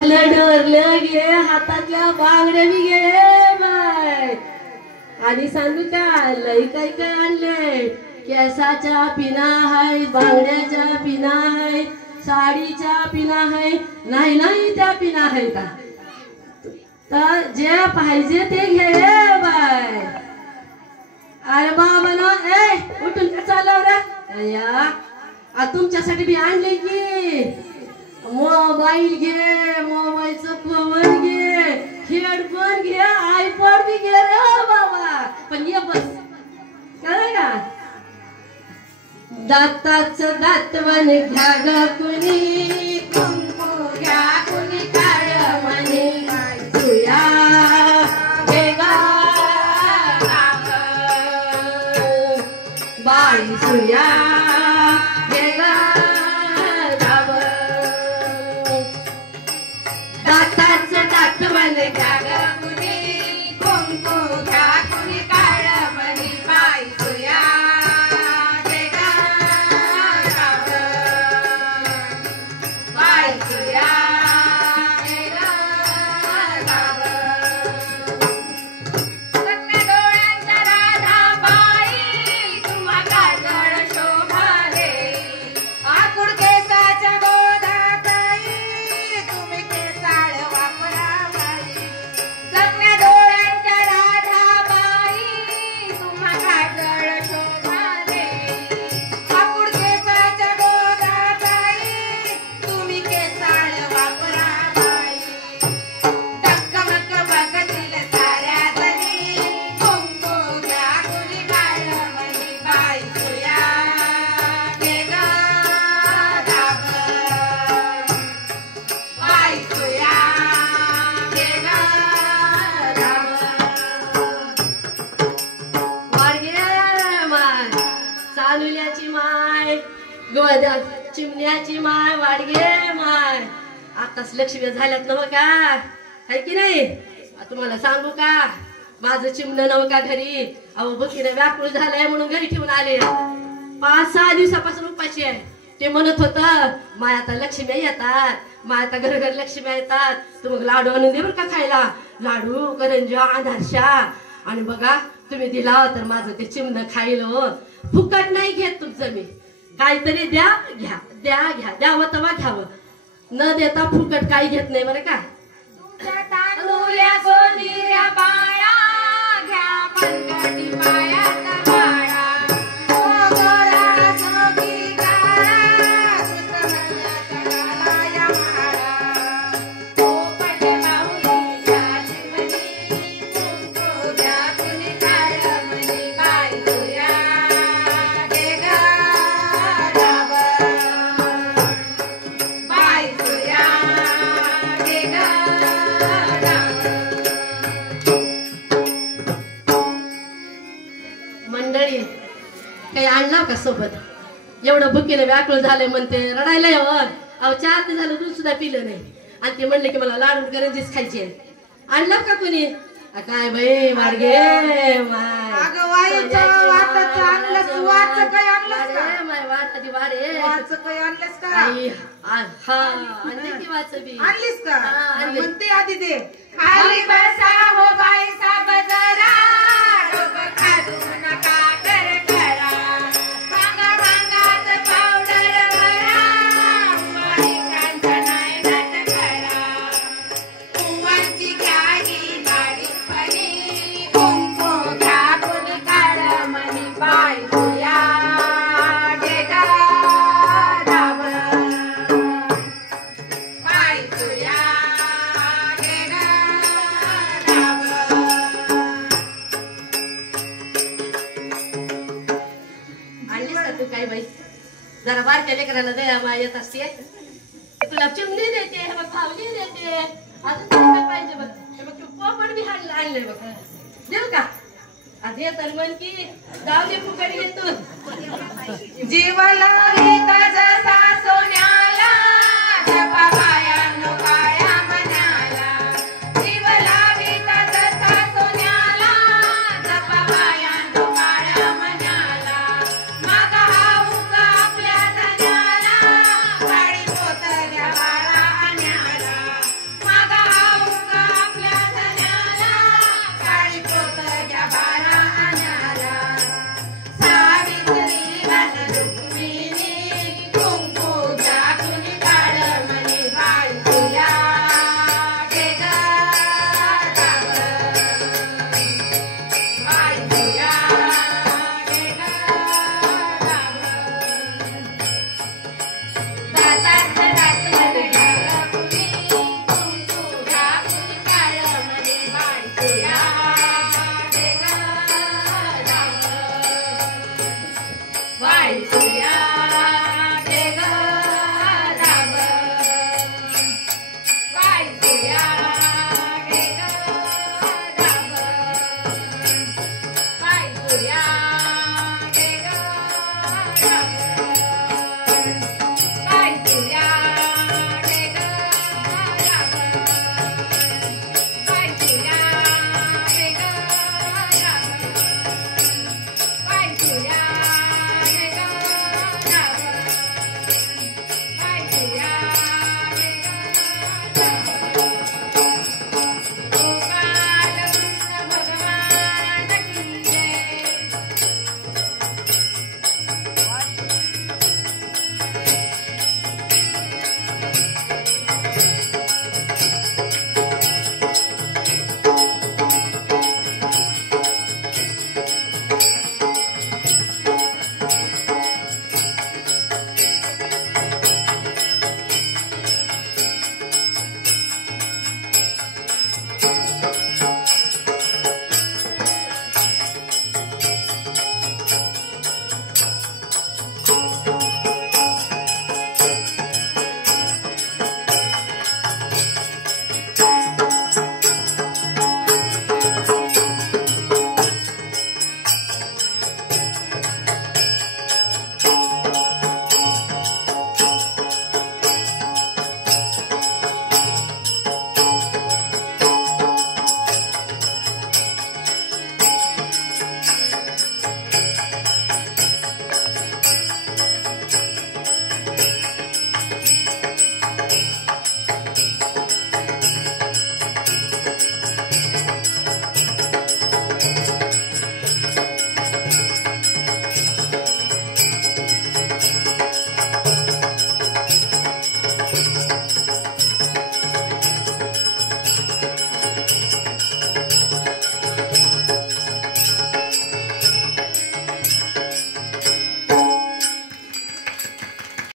डोरलं घे, हातातल्या बांगड्या बी घे बाय. आणि सांगू का लई काय काय आणलंय. केसाच्या पिना आहेत, बांगड्याच्या पिना आहेत, साडीच्या पिना आहेत, नाही नाही त्या पिना आहेत. तर जे पाहिजे ते घे बाय. अरे बाबा ना ए उठून का चालव रे या. तुमच्यासाठी बी आणले की मोबाईल घे, मोबाईलचं कवर घे, हेडफोन घे, आयपॉड बी घे रे बाबा. पण ये बस कळलं का. दाताचं दातवन घ्या ग कुणी, कुंकू घ्या कुणी काळ म्हणे, सुया घे ग बाई सुया घे ग. दाताचं दातवन घ्या ग कुणी, कुंकू घ्या कुणी काळ म्हणे, बाई सुया घे ग बाई सुया घे ग. सगळ्या डोळ्यांच्या राधाबाई तुम्हा काजळ शोभा रे, आकुड केसाच्या गोदाताई तुम्ही केसाळ वापरा बाई. सगळ्या डोळ्यांच्या राधाबाई तुम्हा काजळ शोभा रे, आकुड केसाच्या गोदाताई तुम्ही केसाळ वापरा बाई. टकमक बघतील साऱ्या जणी, कुंकू घ्या कुणी काळ म्हणी, बाई सुया घे ग बाई सुया घे ग माय. चालुल्याची माय, गोद्या चिमण्याची माय, वाडगे माय. आताच लक्ष्मी झाल्यात नव का है की नाही. तुम्हाला सांगू का माझं चिमणं नव का घरी. अहो बघीनं व्याकुळ झालंय म्हणून घरी ठेवून आले. 5-6 दिवसापासून उपाशी आहे. ते म्हणत होत माय आता लक्ष्मी येतात, माय आता घर घर लक्ष्मी येतात, तू मग लाडू आणून दे बरं का खायला. लाडू करंजा अनारशा. आणि बघा तुम्ही दिला तर माझं ते चिमणं खायलो. फुकट नाही घेत तुमचं मी. काहीतरी द्या घ्या, द्या घ्या, द्यावं तवा घ्यावं, न देता फुकट काही घेत नाही बरं का. तुझ्या तांदुल्या गोदिऱ्या बाळा घ्या मनगटी पायात बाळा, ओ गोरा जोगी काळा कृष्णाच्या गालाया माळा, ओ पडे बाहुलीच्या चिमणी कुंकू घ्या कुणी काळ म्हणी, बाई सुया घे ग बाई सुया घे ग. मंडळी काही आणला का सोबत. एवढं भुकीने व्याकुळ झाले म्हणते, रडायला यावं. अहो 4 दिवस झालं दूध सुद्धा पिलं नाही. आणि ते म्हणले की मला लाडू करंजीच खायची आहे. आणलं का कोणी. काय बाई वाडगे माय, माय वाटाची वाडे हा आणले की वाच बी आणलीस का. म्हणते आधी दे. खाली बसा हो बाई साबजरा, डोकं खाजू नका कर करा, भांगा भांगात पावडर भरा, बाई कांचनाय नट करा, कुंवाची काही दाढी पडी, कुंकू घ्या कुणी काळ म्हणी, बाई सुया घे ग बाई सुया घे ग. आणलीस का तू काय बाई. जरा बारक्या लेकराला दया येत असते. तुला चिमणी देते, हे बघ फावली देते, अजून काय पाहिजे बघ. हे बघ पोपट बी आणले बघ. देऊ का आधी तर म्हण की गावली फुकट घेतो. जीवाला घेता जसा सोन्या